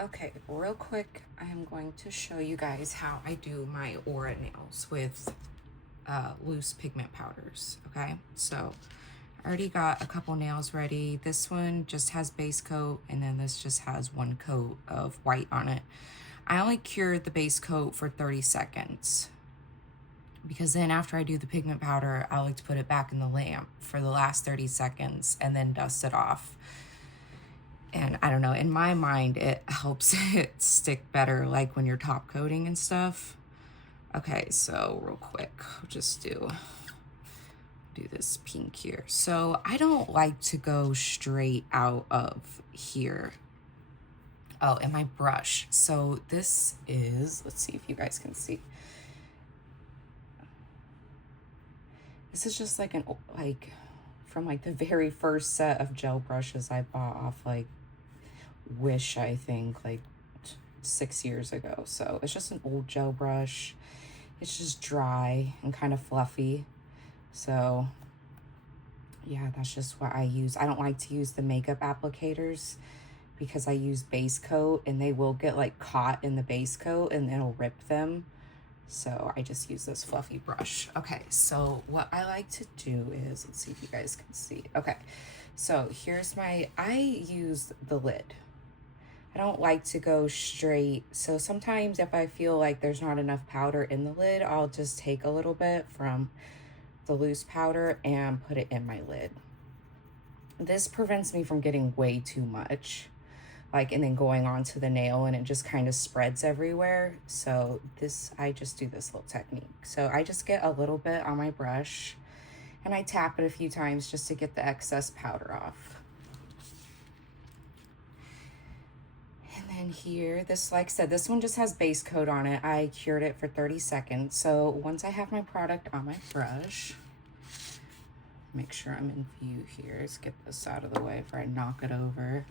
Okay, real quick, I am going to show you guys how I do my aura nails with loose pigment powders, okay? So I already got a couple nails ready. This one just has base coat, and then this just has one coat of white on it. I only cured the base coat for 30 seconds because then after I do the pigment powder, I like to put it back in the lamp for the last 30 seconds and then dust it off. And I don't know, in my mind, it helps it stick better, like when you're top coating and stuff. Okay, so real quick, I'll just do this pink here. So I don't like to go straight out of here. Oh, and my brush. So this is, let's see if you guys can see. This is just like from like the very first set of gel brushes I bought off like Wish, I think, like 6 years ago. So it's just an old gel brush. It's just dry and kind of fluffy. So yeah, that's just what I use. I don't like to use the makeup applicators because I use base coat and they will get like caught in the base coat and it'll rip them. So I just use this fluffy brush. Okay, so what I like to do is, let's see if you guys can see. Okay, so here's I use the lid. I don't like to go straight. So sometimes if I feel like there's not enough powder in the lid, I'll just take a little bit from the loose powder and put it in my lid. This prevents me from getting way too much, like, and then going on to the nail and it just kind of spreads everywhere. So I just do this little technique. So I just get a little bit on my brush and I tap it a few times just to get the excess powder off. And then here, this, like I said, this one just has base coat on it. I cured it for 30 seconds. So once I have my product on my brush, make sure I'm in view here. Let's get this out of the way before I knock it over.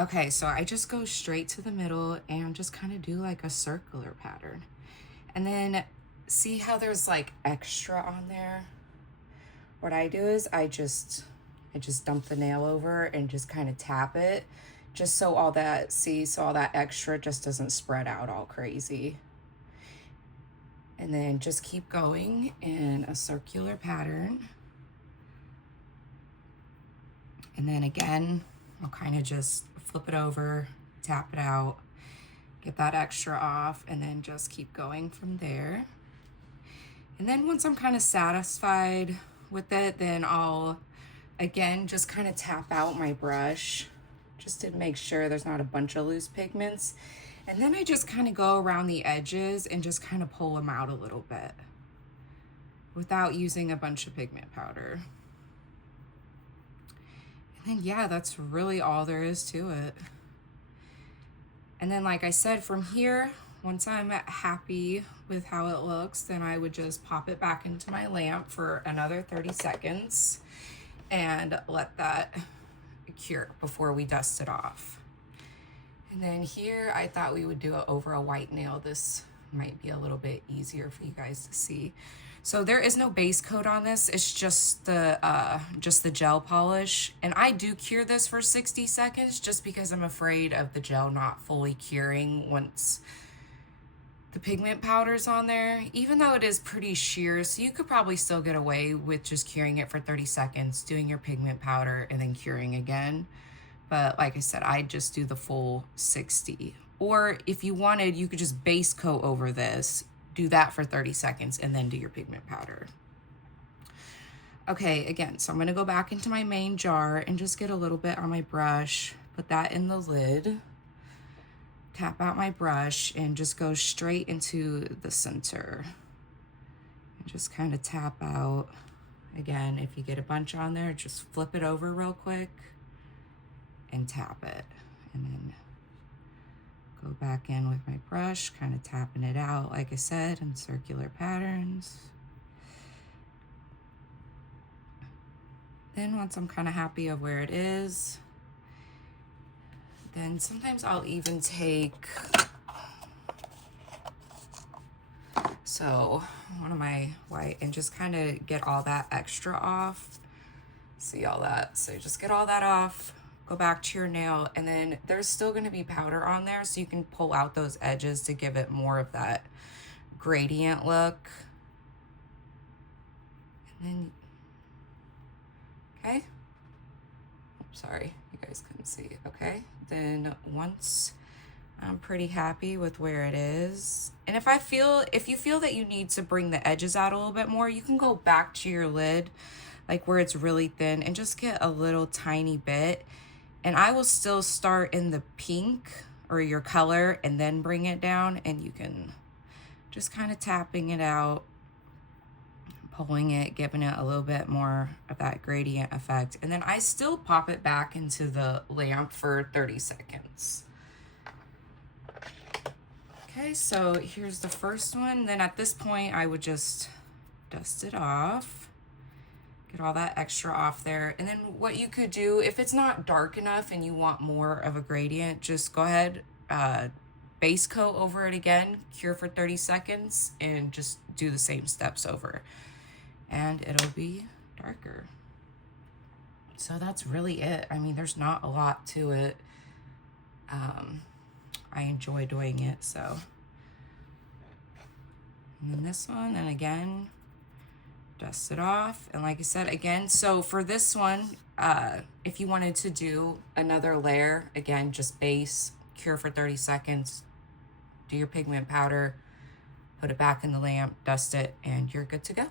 Okay, so I just go straight to the middle and just kind of do like a circular pattern. And then see how there's like extra on there? What I do is I just dump the nail over and just kind of tap it, just so all that extra just doesn't spread out all crazy. And then just keep going in a circular pattern. And then again, I'll kind of just flip it over, tap it out, get that extra off, and then just keep going from there. And then once I'm kind of satisfied with it, then I'll again just kind of tap out my brush just to make sure there's not a bunch of loose pigments. And then I just kind of go around the edges and just kind of pull them out a little bit without using a bunch of pigment powder. And yeah, that's really all there is to it. And then, like I said, from here, once I'm happy with how it looks, then I would just pop it back into my lamp for another 30 seconds and let that cure before we dust it off. And then here, I thought we would do it over a white nail. This might be a little bit easier for you guys to see. So there is no base coat on this. It's just the gel polish. And I do cure this for 60 seconds just because I'm afraid of the gel not fully curing once the pigment powder's on there, even though it is pretty sheer. So you could probably still get away with just curing it for 30 seconds, doing your pigment powder and then curing again. But like I said, I just do the full 60. Or if you wanted, you could just base coat over this, do that for 30 seconds, and then do your pigment powder. Okay, again, so I'm gonna go back into my main jar and just get a little bit on my brush, put that in the lid, tap out my brush, and just go straight into the center. And just kind of tap out. Again, if you get a bunch on there, just flip it over real quick and tap it. And then go back in with my brush, kind of tapping it out, like I said, in circular patterns. Then once I'm kind of happy of where it is, then sometimes I'll even take, so one of my white, and just kind of get all that extra off. See all that? So just get all that off, go back to your nail, and then there's still going to be powder on there, so you can pull out those edges to give it more of that gradient look. And then, okay. Sorry, you guys couldn't see. Okay, then once I'm pretty happy with where it is, and if you feel that you need to bring the edges out a little bit more, you can go back to your lid, like where it's really thin, and just get a little tiny bit. And I will still start in the pink or your color and then bring it down, and you can just kind of tapping it out, pulling it, giving it a little bit more of that gradient effect. And then I still pop it back into the lamp for 30 seconds. Okay, so here's the first one. Then at this point, I would just dust it off. Get all that extra off there. And then what you could do, if it's not dark enough and you want more of a gradient, just go ahead, base coat over it again, cure for 30 seconds, and just do the same steps over. And it'll be darker. So that's really it. I mean, there's not a lot to it. I enjoy doing it, so. And then this one, and again, dust it off. And like I said, again, so for this one, if you wanted to do another layer, again, just base, cure for 30 seconds, do your pigment powder, put it back in the lamp, dust it, and you're good to go.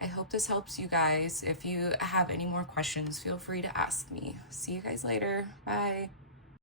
I hope this helps you guys. If you have any more questions, feel free to ask me. See you guys later. Bye.